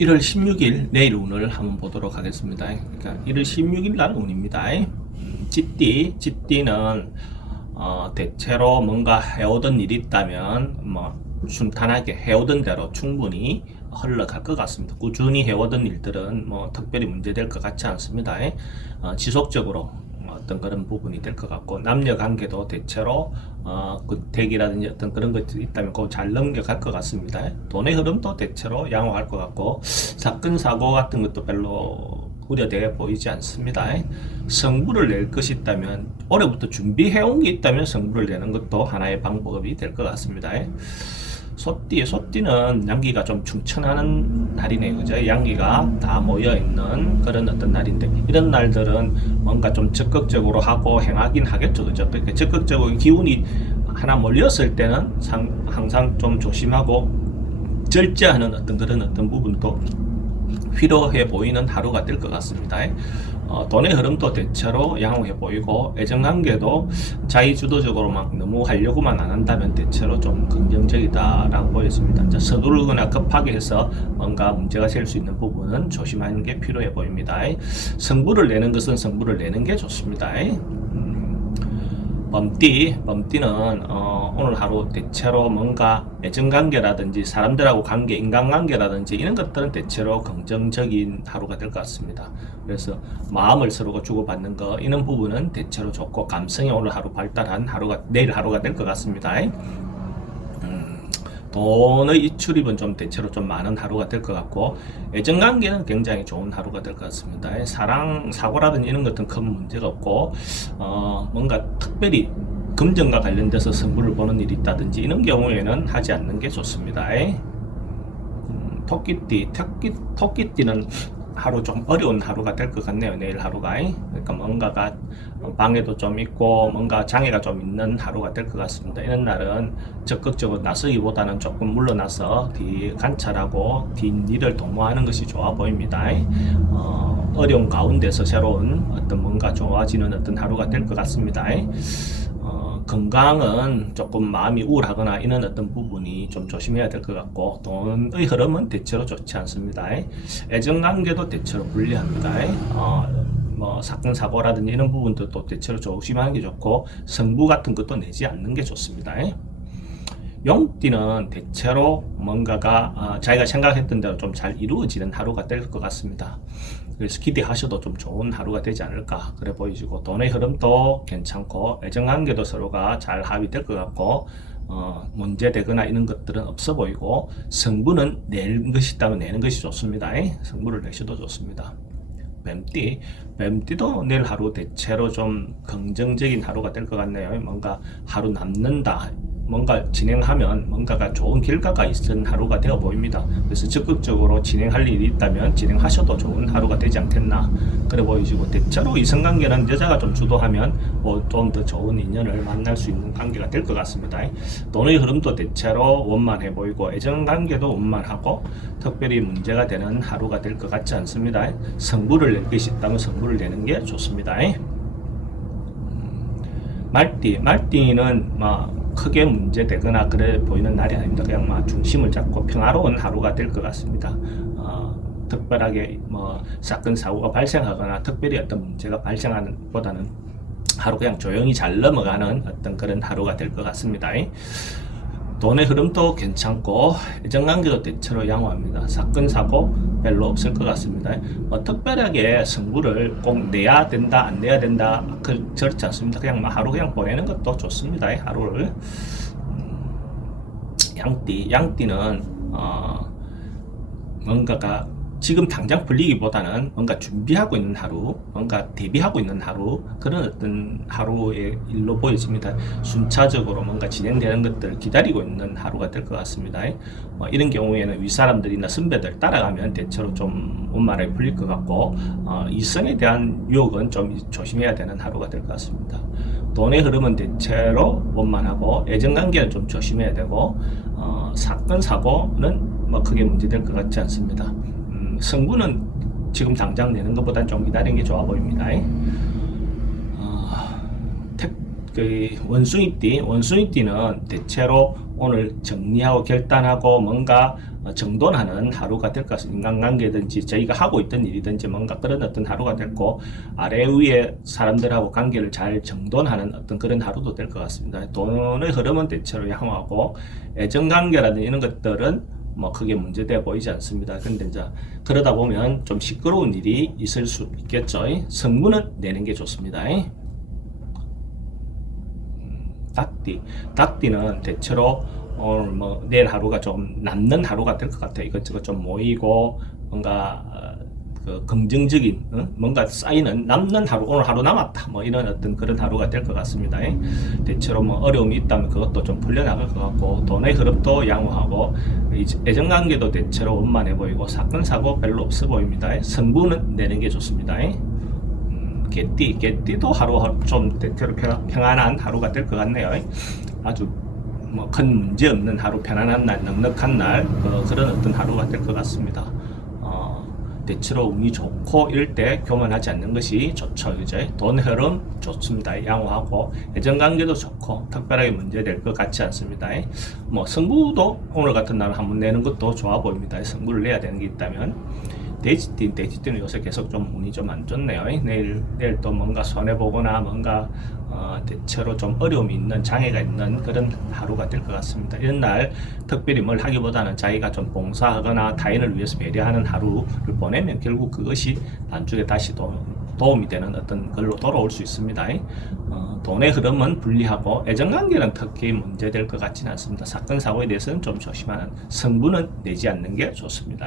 1월 16일 내일 운을 한번 보도록 하겠습니다. 그러니까 1월 16일 날 운입니다. 찌띠는 대체로 뭔가 해오던 일이 있다면 순탄하게 해오던 대로 충분히 흘러갈 것 같습니다. 꾸준히 해오던 일들은 특별히 문제될 것 같지 않습니다. 지속적으로 어떤 그런 부분이 될 것 같고, 남녀 관계도 대체로 그 대기라든지 어떤 그런 것들이 있다면 그거 잘 넘겨갈 것 같습니다. 돈의 흐름도 대체로 양호할 것 같고, 사건 사고 같은 것도 별로 우려되어 보이지 않습니다. 성부를 낼 것이 있다면, 올해부터 준비해온 게 있다면 성부를 내는 것도 하나의 방법이 될 것 같습니다. 소띠는 양기가 좀 충천하는 날이네요. 그죠? 양기가 다 모여있는 그런 어떤 날인데, 이런 날들은 뭔가 좀 적극적으로 하고 행하긴 하겠죠. 그죠? 그러니까 적극적으로 기운이 하나 몰렸을 때는 항상 좀 조심하고 절제하는 어떤 부분도 필요해 보이는 하루가 될 것 같습니다. 돈의 흐름도 대체로 양호해 보이고, 애정관계도 자기주도적으로 막 너무 하려고만 안 한다면 대체로 좀 긍정적이다라고 보여집니다. 이제 서두르거나 급하게 해서 뭔가 문제가 될 수 있는 부분은 조심하는 게 필요해 보입니다. 성부를 내는 것은 성부를 내는 게 좋습니다. 범띠는 오늘 하루 대체로 뭔가 애정관계라든지 사람들하고 관계, 인간관계라든지 이런 것들은 대체로 긍정적인 하루가 될 것 같습니다. 그래서 마음을 서로가 주고받는 거, 이런 부분은 대체로 좋고, 감성이 오늘 하루 발달한 하루가, 내일 하루가 될 것 같습니다. 돈의 이출입은 좀 대체로 좀 많은 하루가 될 것 같고, 애정관계는 굉장히 좋은 하루가 될 것 같습니다. 사랑, 사고라든지 이런 것은 큰 문제가 없고, 뭔가 특별히 금전과 관련돼서 승부를 보는 일이 있다든지 이런 경우에는 하지 않는 게 좋습니다. 토끼띠는 하루 좀 어려운 하루가 될 것 같네요. 내일 하루가. 그러니까 뭔가가 방해도 좀 있고 뭔가 장애가 좀 있는 하루가 될 것 같습니다. 이런 날은 적극적으로 나서기보다는 조금 물러나서 뒤 관찰하고 뒷일을 도모하는 것이 좋아 보입니다. 어려운 가운데서 새로운 어떤 뭔가 좋아지는 어떤 하루가 될 것 같습니다. 건강은 조금 마음이 우울하거나 이런 어떤 부분이 좀 조심해야 될 것 같고, 돈의 흐름은 대체로 좋지 않습니다. 애정관계도 대체로 불리합니다. 사건 사고라든지 이런 부분도 또 대체로 조심하는 게 좋고, 성부 같은 것도 내지 않는 게 좋습니다. 용띠는 대체로 뭔가가 자기가 생각했던 대로 좀 잘 이루어지는 하루가 될 것 같습니다. 그래서 기대하셔도 좀 좋은 하루가 되지 않을까 그래 보이시고, 돈의 흐름도 괜찮고, 애정관계도 서로가 잘 합의될 것 같고, 문제되거나 이런 것들은 없어 보이고, 성부는 낼 것이 있다면 내는 것이 좋습니다. 성부를 내셔도 좋습니다. 뱀띠도 내일 하루 대체로 좀 긍정적인 하루가 될 것 같네요. 뭔가 하루 남는다, 뭔가 진행하면 뭔가가 좋은 결과가 있는 하루가 되어 보입니다. 그래서 적극적으로 진행할 일이 있다면 진행하셔도 좋은 하루가 되지 않겠나 그래 보이시고, 대체로 이성관계는 여자가 좀 주도하면 좀 더 좋은 인연을 만날 수 있는 관계가 될 것 같습니다. 돈의 흐름도 대체로 원만해 보이고, 애정관계도 원만하고 특별히 문제가 되는 하루가 될 것 같지 않습니다. 성부를 낼 것이 있다면 성부를 내는 게 좋습니다. 말띠는 크게 문제되거나 그래 보이는 날이 아닙니다. 그냥 중심을 잡고 평화로운 하루가 될 것 같습니다. 특별하게 사건 사고가 발생하거나 특별히 어떤 문제가 발생하는 보다는 하루 그냥 조용히 잘 넘어가는 어떤 그런 하루가 될 것 같습니다. 돈의 흐름도 괜찮고, 애정관계도 대체로 양호합니다. 사건 사고 별로 없을 것 같습니다. 특별하게 승부를 꼭 내야 된다 안 내야 된다 그렇지 않습니다. 그냥 하루 그냥 보내는 것도 좋습니다. 하루를. 양띠는 뭔가가 지금 당장 풀리기보다는 뭔가 준비하고 있는 하루, 뭔가 대비하고 있는 하루, 그런 어떤 하루의 일로 보여집니다. 순차적으로 뭔가 진행되는 것들을 기다리고 있는 하루가 될 것 같습니다. 이런 경우에는 윗사람들이나 선배들 따라가면 대체로 좀 원만하게 풀릴 것 같고, 이성에 대한 유혹은 좀 조심해야 되는 하루가 될 것 같습니다. 돈의 흐름은 대체로 원만하고, 애정관계는 좀 조심해야 되고, 사건 사고는 크게 문제될 것 같지 않습니다. 성부는 지금 당장 내는 것보다 좀 기다리는 게 좋아 보입니다. 원숭이띠는 대체로 오늘 정리하고 결단하고 뭔가 정돈하는 하루가 될 것 같습니다. 인간관계든지 저희가 하고 있던 일이든지 뭔가 그런 어떤 하루가 됐고, 아래 위에 사람들하고 관계를 잘 정돈하는 어떤 그런 하루도 될 것 같습니다. 돈의 흐름은 대체로 양호하고, 애정관계라든지 이런 것들은 뭐 크게 문제돼 보이지 않습니다. 근데 이제 그러다 보면 좀 시끄러운 일이 있을 수 있겠죠. 성분은 내는 게 좋습니다. 닭띠는 대체로 오늘 뭐 내일 하루가 좀 남는 하루가 될 것 같아요. 이것저것 좀 모이고 뭔가 그 긍정적인 뭔가 쌓이는 남는 하루, 오늘 하루 남았다 뭐 이런 어떤 그런 하루가 될 것 같습니다. 대체로 뭐 어려움이 있다면 그것도 좀 풀려나갈 것 같고, 돈의 흐름도 양호하고, 애정관계도 대체로 원만해 보이고, 사건 사고 별로 없어 보입니다. 성분은 내는 게 좋습니다. 개띠도 하루 좀 대체로 평안한 하루가 될 것 같네요. 아주 뭐 큰 문제 없는 하루, 편안한 날, 넉넉한 날, 그런 어떤 하루가 될 것 같습니다. 대체로 운이 좋고 이럴 때 교만하지 않는 것이 좋죠. 그죠? 돈 흐름 좋습니다. 양호하고, 애정관계도 좋고 특별하게 문제될 것 같지 않습니다. 뭐 승부도 오늘 같은 날 한번 내는 것도 좋아 보입니다. 승부를 내야 되는 게 있다면. 돼지띠는 요새 계속 좀 운이 좀 안 좋네요. 내일 또 뭔가 손해보거나 뭔가 대체로 좀 어려움이 있는, 장애가 있는 그런 하루가 될 것 같습니다. 이런 날 특별히 뭘 하기보다는 자기가 좀 봉사하거나 타인을 위해서 배려하는 하루를 보내면 결국 그것이 나중에 다시 도움이 되는 어떤 걸로 돌아올 수 있습니다. 돈의 흐름은 불리하고, 애정관계는 특히 문제될 것 같지는 않습니다. 사건 사고에 대해서는 좀 조심하는, 성분은 내지 않는 게 좋습니다.